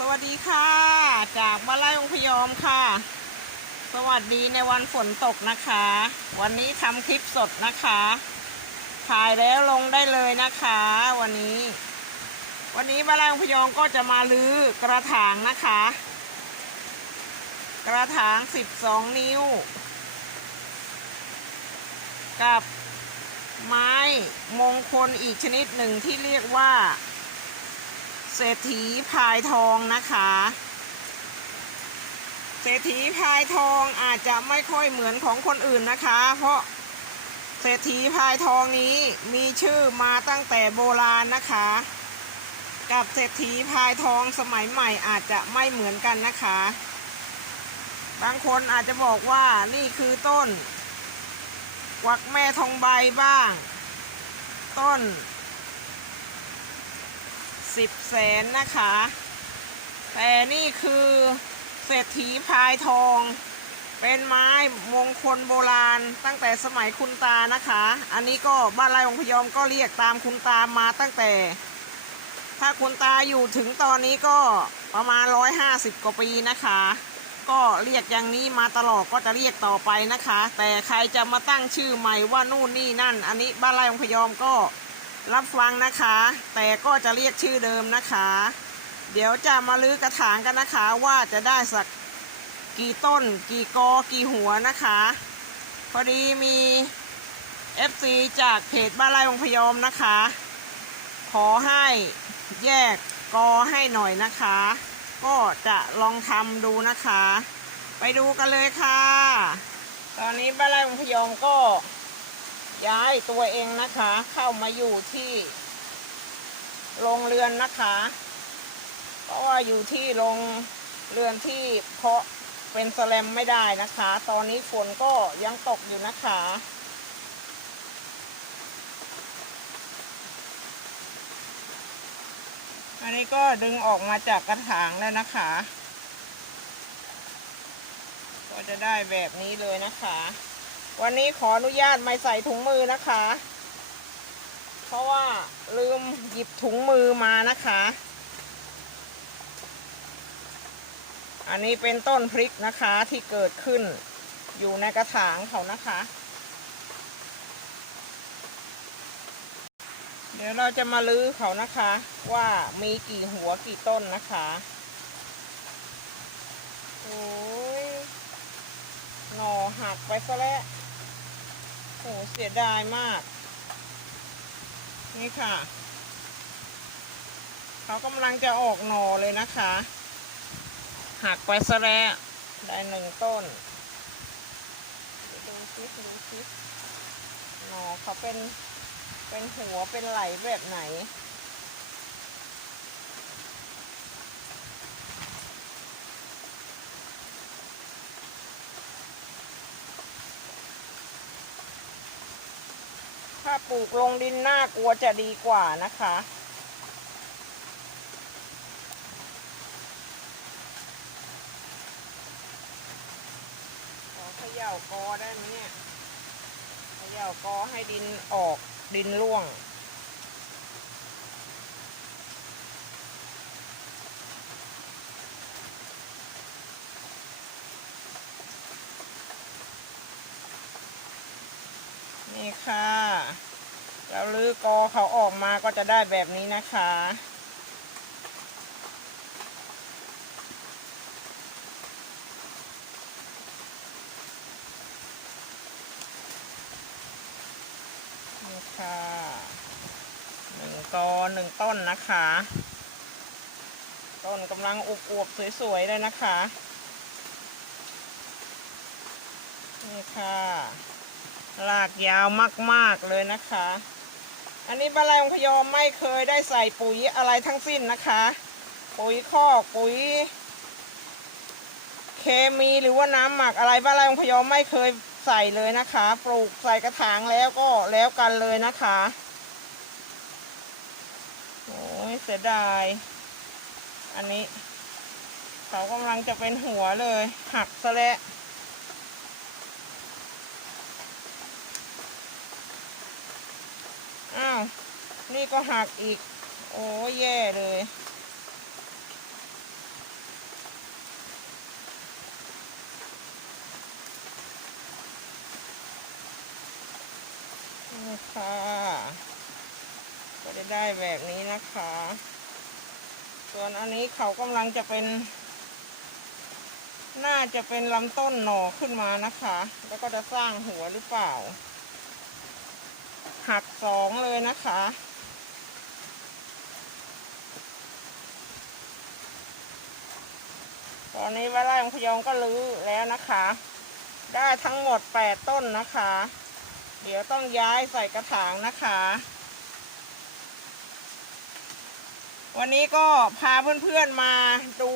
สวัสดีค่ะ จากบ้านไร่องพยอมค่ะ สวัสดีในวันฝนตกนะคะ วันนี้ทำคลิปสดนะคะถ่ายแล้วลงได้เลยนะคะ วันนี้ วันนี้บ้านไร่องพยอมก็จะมาลื้อกระถางนะคะ กระถาง12นิ้ว กับไม้มงคลอีกชนิดหนึ่งที่เรียกว่า เศรษฐีพายทองนะคะ เศรษฐีพายทองอาจจะไม่ค่อยเหมือนของคนอื่นนะคะ เพราะเศรษฐีพายทองนี้มีชื่อมาตั้งแต่โบราณนะคะ กับเศรษฐีพายทองสมัยใหม่อาจจะไม่เหมือนกันนะคะ บางคนอาจจะบอกว่านี่คือต้น กวักแม่ทองใบบ้าง ต้น สิบแสนนะคะ แต่นี่คือเศรษฐีพายทอง เป็นไม้มงคลโบราณตั้งแต่สมัยคุณตานะคะ อันนี้ก็บ้านไรองพยอมก็เรียกตามคุณตามาตั้งแต่ ถ้าคุณตาอยู่ถึงตอนนี้ก็ประมาณ150กว่าปีนะคะ ก็เรียกอย่างนี้มาตลอดก็จะเรียกต่อไปนะคะ แต่ใครจะมาตั้งชื่อใหม่ว่านู่นนี่นั่น อันนี้บ้านไรองพยอมก็ รับฟังนะคะ แต่ก็จะเรียกชื่อเดิมนะคะ เดี๋ยวจะมาลื้อกระถางกันนะคะ ว่าจะได้สักกี่ต้น กี่กอกี่หัวนะคะ พอดีมี FC จากเพจบ้านไร่วงพยอมนะคะ ขอให้แยกกอให้หน่อยนะคะ ก็จะลองทำดูนะคะ ไปดูกันเลยค่ะ ตอนนี้บ้านไร่วงพยอมก็ ย้ายตัวเองนะคะ เข้ามาอยู่ที่โรงเรือนนะคะ เพราะว่าอยู่ที่โรงเรือนที่เพาะเป็นสแลมไม่ได้นะคะ ตอนนี้ฝนก็ยังตกอยู่นะคะ อันนี้ก็ดึงออกมาจากกระถางแล้วนะคะ ก็จะได้แบบนี้เลยนะคะ วันนี้ขออนุญาตไม่ใส่ถุงมือนะคะ เพราะว่าลืมหยิบถุงมือมานะคะ อันนี้เป็นต้นพริกนะคะที่เกิดขึ้นอยู่ในกระถางเขานะคะ เดี๋ยวเราจะมาลื้อเขานะคะว่ามีกี่หัวกี่ต้นนะคะโอ้ยหน่อหักไปซะแล้ว หเสียดายมาก นี่ค่ะ เขากำลังจะออกหน่อเลยนะคะ หักไปซะแล้วได้หนึ่งต้น ดูซิดูซิหน่อเขาเป็นเป็นหัวเป็นไหลแบบไหน ปลูกลงดินหน้ากลัวจะดีกว่านะคะ ขอเขย่ากอได้ไหมเนี่ย เขย่ากอให้ดินออกดินร่วง นี่ค่ะเราลื้อกอเขาออกมาก็จะได้แบบนี้นะคะ นี่ค่ะหนึ่งกอหนึ่งต้นนะคะ ต้นกำลังอวบสวยๆเลยนะคะ นี่ค่ะ ลากยาวมากๆเลยนะคะ อันนี้บ้านไรองพยอมไม่เคยได้ใส่ปุ๋ยอะไรทั้งสิ้นนะคะ ปุ๋ยคอกปุ๋ย เคมีหรือว่าน้ำหมักอะไรบ้านไรองพยอมไม่เคยใส่เลยนะคะ ปลูกใส่กระถางแล้วก็แล้วกันเลยนะคะโอ้ยเสียดาย อันนี้เขากำลังจะเป็นหัวเลย หักซะแล้ว นี่ก็หักอีก โอ้แย่เลย นี่ค่ะ ก็จะได้แบบนี้นะคะ ส่วนอันนี้เขากำลังจะเป็น น่าจะเป็นลำต้นหน่อขึ้นมานะคะ แล้วก็จะสร้างหัวหรือเปล่า หักสองเลยนะคะ ตอนนี้ว่าไร่ของพยองก็รื้อแล้วนะคะ ได้ทั้งหมดแปดต้นนะคะ เดี๋ยวต้องย้ายใส่กระถางนะคะ วันนี้ก็พาเพื่อนๆมาดู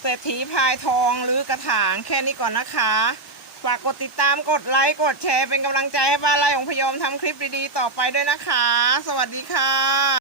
เศรษฐีพายทองหรือกระถางแค่นี้ก่อนนะคะ ฝากกดติดตามกดไลค์กดแชร์เป็นกำลังใจให้บ้านไร่ของพยอมทำคลิปดีๆ ต่อไปด้วยนะคะ สวัสดีค่ะ